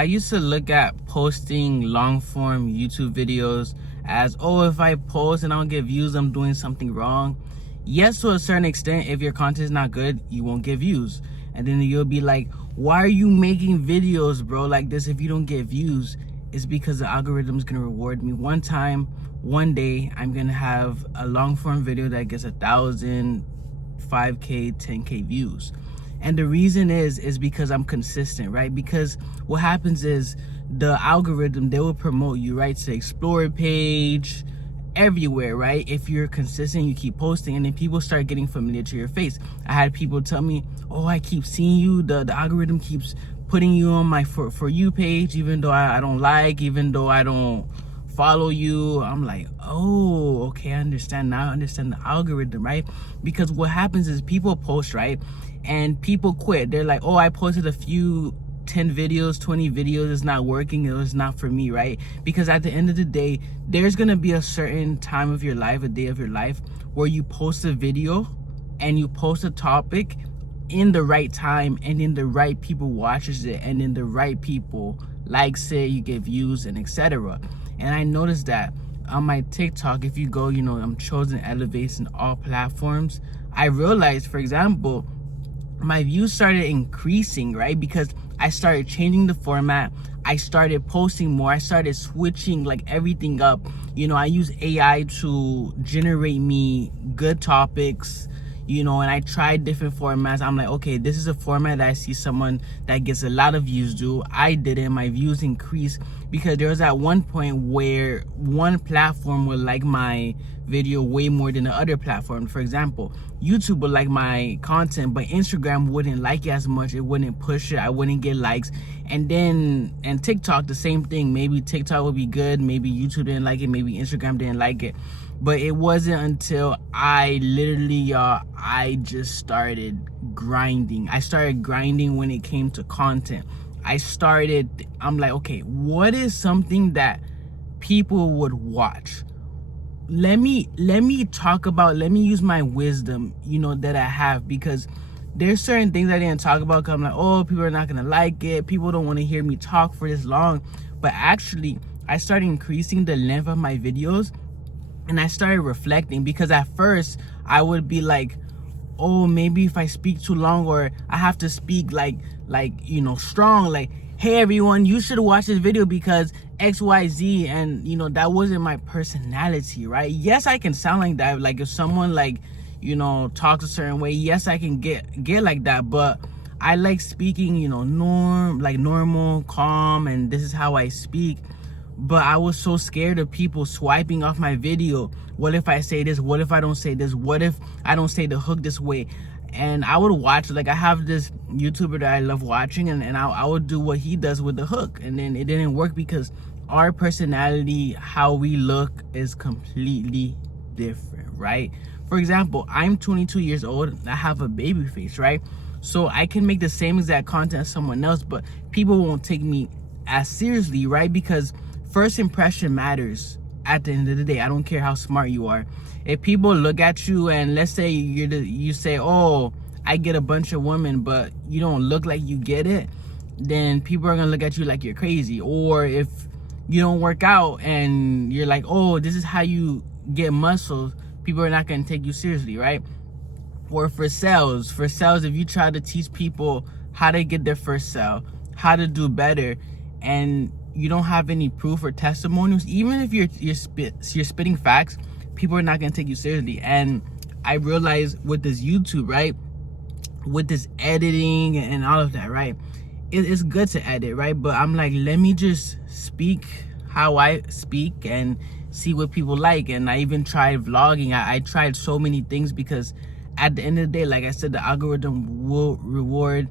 I used to look at posting long form YouTube videos as, oh, if I post and I don't get views, I'm doing something wrong. Yes, to a certain extent, if your content is not good, you won't get views. And then you'll be like, why are you making videos, bro, like this if you don't get views? It's because the algorithm is gonna reward me. One day, I'm gonna have a long form video that gets 1,000, 5K, 10K views. And the reason is because I'm consistent, right? Because what happens is the algorithm, they will promote you, right, to Explore page, everywhere, right? If you're consistent, you keep posting, and then people start getting familiar to your face. I had people tell me, oh, I keep seeing you, the algorithm keeps putting you on my for you page, even though I don't like, even though I don't follow you. I'm like, oh, okay, I understand now. I understand the algorithm, right? Because what happens is people post, right, and people quit. They're like, oh, I posted a few 10 videos, 20 videos, it's not working, it was not for me, right? Because at the end of the day, there's gonna be a certain time of your life, a day of your life, where you post a video and you post a topic in the right time, and then the right people watches it, and then the right people likes it, you get views and etc. And I noticed that on my TikTok, if you go, I'm Chosen Elevates in all platforms, I realized, for example, my views started increasing, right? Because I started changing the format. I started posting more. I started switching like everything up. I use AI to generate me good topics, and I tried different formats. I'm like, okay, this is a format that I see someone that gets a lot of views do. I did it, my views increased, because there was at one point where one platform would like my video way more than the other platform. For example, YouTube would like my content, but Instagram wouldn't like it as much. It wouldn't push it. I wouldn't get likes. And TikTok, the same thing. Maybe TikTok would be good. Maybe YouTube didn't like it. Maybe Instagram didn't like it. But it wasn't until I just started grinding. I started grinding when it came to content. I'm like, okay, what is something that people would watch? Let me use my wisdom, that I have, because there's certain things I didn't talk about, because I'm like, oh, people are not gonna like it, people don't want to hear me talk for this long. But actually, I started increasing the length of my videos, and I started reflecting, because at first I would be like, oh, maybe if I speak too long, or I have to speak like strong, like, hey everyone, you should watch this video because XYZ, and that wasn't my personality, right? Yes, I can sound like that, like if someone talks a certain way, yes, I can get like that, but I like speaking normal, calm, and this is how I speak. But I was so scared of people swiping off my video. What if I say this? What if I don't say this? What if I don't say the hook this way? And I would watch, I have this YouTuber that I love watching, and I would do what he does with the hook. And then it didn't work, because our personality, how we look, is completely different, right? For example, I'm 22 years old. I have a baby face, right? So I can make the same exact content as someone else, but people won't take me as seriously, right? Because first impression matters at the end of the day. I don't care how smart you are. If people look at you and let's say you say, oh, I get a bunch of women, but you don't look like you get it, then people are gonna look at you like you're crazy. Or if you don't work out and you're like, oh, this is how you get muscles, people are not gonna take you seriously, right? Or for sales, if you try to teach people how to get their first sale, how to do better, and you don't have any proof or testimonials, even if you're spitting facts, people are not gonna take you seriously. And I realized with this YouTube, right, with this editing and all of that, right, it's good to edit, right? But I'm like, let me just speak how I speak and see what people like. And I even tried vlogging. I tried so many things, because at the end of the day, like I said, the algorithm will reward.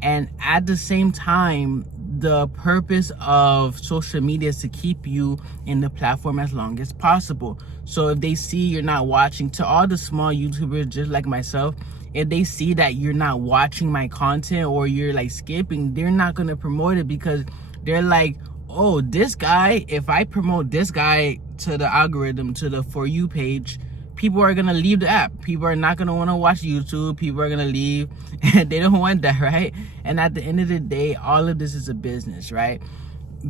And at the same time, the purpose of social media is to keep you in the platform as long as possible. So if they see you're not watching, to all the small YouTubers just like myself, if they see that you're not watching my content or you're skipping, they're not going to promote it, because they're like, oh, this guy, if I promote this guy to the algorithm, to the For You page, people are gonna leave the app. People are not gonna want to watch YouTube. People are gonna leave, and they don't want that, right? And at the end of the day, all of this is a business, right?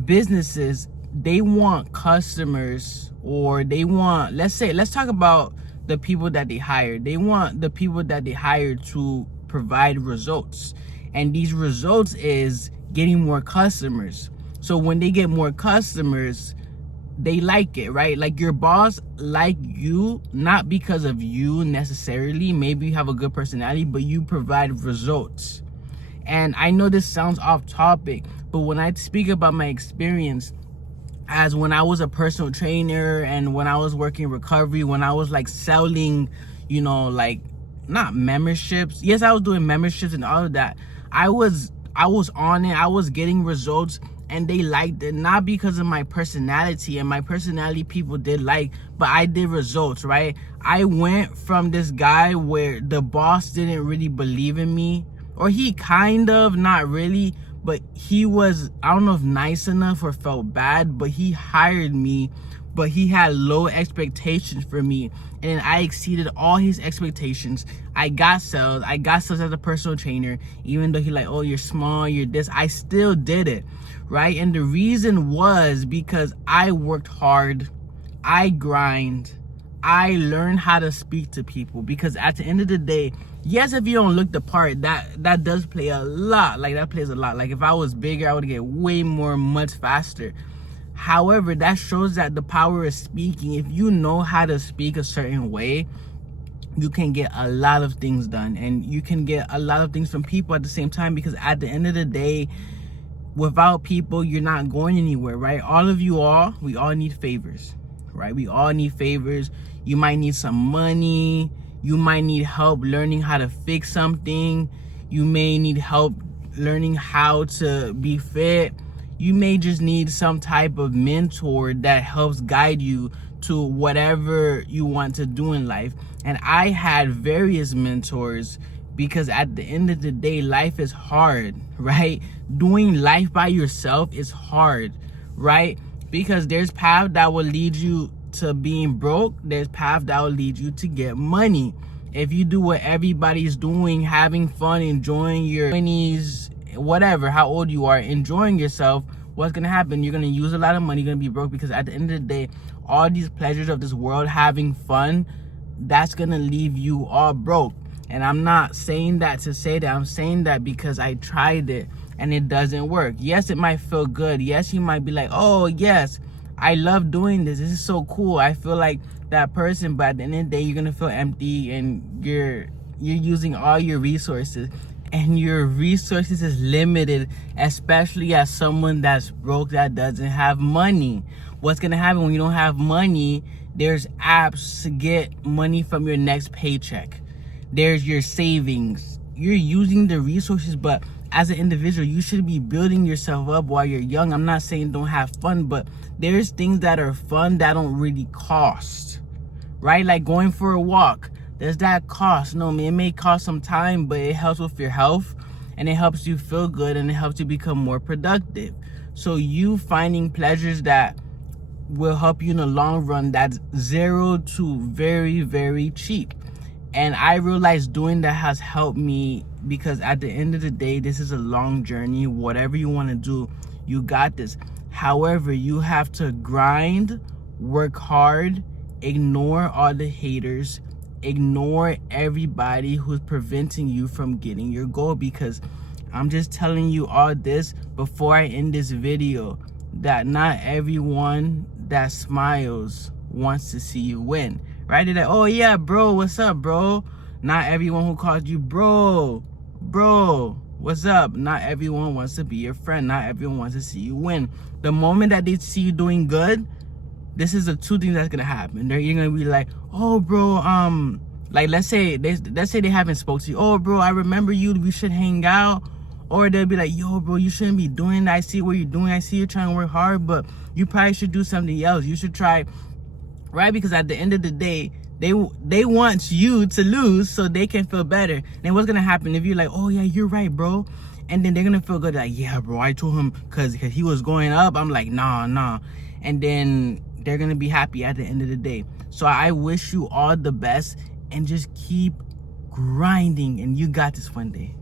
Businesses, they want customers, or they want, let's talk about the people that they hire. They want the people that they hire to provide results, and these results is getting more customers. So when they get more customers, they like it, right? Like your boss like you, not because of you necessarily. Maybe you have a good personality, but you provide results. And I know this sounds off topic, but when I speak about my experience as when I was a personal trainer and when I was working recovery, when I was like selling, you know, like not memberships. Yes, I was doing memberships and all of that. I was on it. I was getting results, and they liked it, not because of my personality, and my personality people did like, but I did results, right? I went from this guy where the boss didn't really believe in me, or he kind of, not really, but he was, I don't know if nice enough or felt bad, but he hired me, but he had low expectations for me, and I exceeded all his expectations. I got sales as a personal trainer, even though he like, oh, you're small, you're this, I still did it, right? And the reason was because I worked hard, I grind, I learned how to speak to people, because at the end of the day, yes, if you don't look the part, that does play a lot, like that plays a lot. Like if I was bigger, I would get way more much faster. However, that shows that the power of speaking, if you know how to speak a certain way, you can get a lot of things done, and you can get a lot of things from people at the same time, because at the end of the day, without people, you're not going anywhere, right? We all need favors, right? We all need favors. You might need some money. You might need help learning how to fix something. You may need help learning how to be fit. You may just need some type of mentor that helps guide you to whatever you want to do in life. And I had various mentors, because at the end of the day, life is hard, right? Doing life by yourself is hard, right? Because there's paths that will lead you to being broke. There's paths that will lead you to get money. If you do what everybody's doing, having fun, enjoying your 20s, whatever, how old you are, enjoying yourself, what's gonna happen? You're gonna use a lot of money, you're gonna be broke, because at the end of the day, all these pleasures of this world, having fun, that's gonna leave you all broke. And I'm not saying that to say that. I'm saying that because I tried it and it doesn't work. Yes, it might feel good. Yes, you might be like, oh yes, I love doing this. This is so cool. I feel like that person, but at the end of the day, you're gonna feel empty, and you're using all your resources, and your resources is limited, especially as someone that's broke, that doesn't have money. What's gonna happen when you don't have money? There's apps to get money from your next paycheck. There's your savings. You're using the resources, but as an individual, you should be building yourself up while you're young. I'm not saying don't have fun, but there's things that are fun that don't really cost, right? Like going for a walk. Does that cost? No, man, it may cost some time, but it helps with your health, and it helps you feel good, and it helps you become more productive. So you finding pleasures that will help you in the long run, that's zero to very, very cheap. And I realized doing that has helped me, because at the end of the day, this is a long journey. Whatever you want to do, you got this. However, you have to grind, work hard, ignore all the haters, ignore everybody who's preventing you from getting your goal, because I'm just telling you all this before I end this video, that not everyone that smiles wants to see you win, right? They're like, oh yeah, bro, what's up, bro? Not everyone who calls you bro, what's up? Not everyone wants to be your friend. Not everyone wants to see you win. The moment that they see you doing good, this is the two things that's gonna happen. They're gonna be like, oh bro, like let's say they haven't spoke to you. Oh bro, I remember you, we should hang out. Or they'll be like, yo bro, you shouldn't be doing that. I see what you're doing. I see you're trying to work hard, but you probably should do something else. You should try, right? Because at the end of the day, they want you to lose so they can feel better. Then what's gonna happen if you're like, oh yeah, you're right, bro? And then they're gonna feel good, like, yeah bro, I told him, cause he was going up. I'm like, nah. And then they're gonna be happy at the end of the day. So I wish you all the best and just keep grinding, and you got this one day.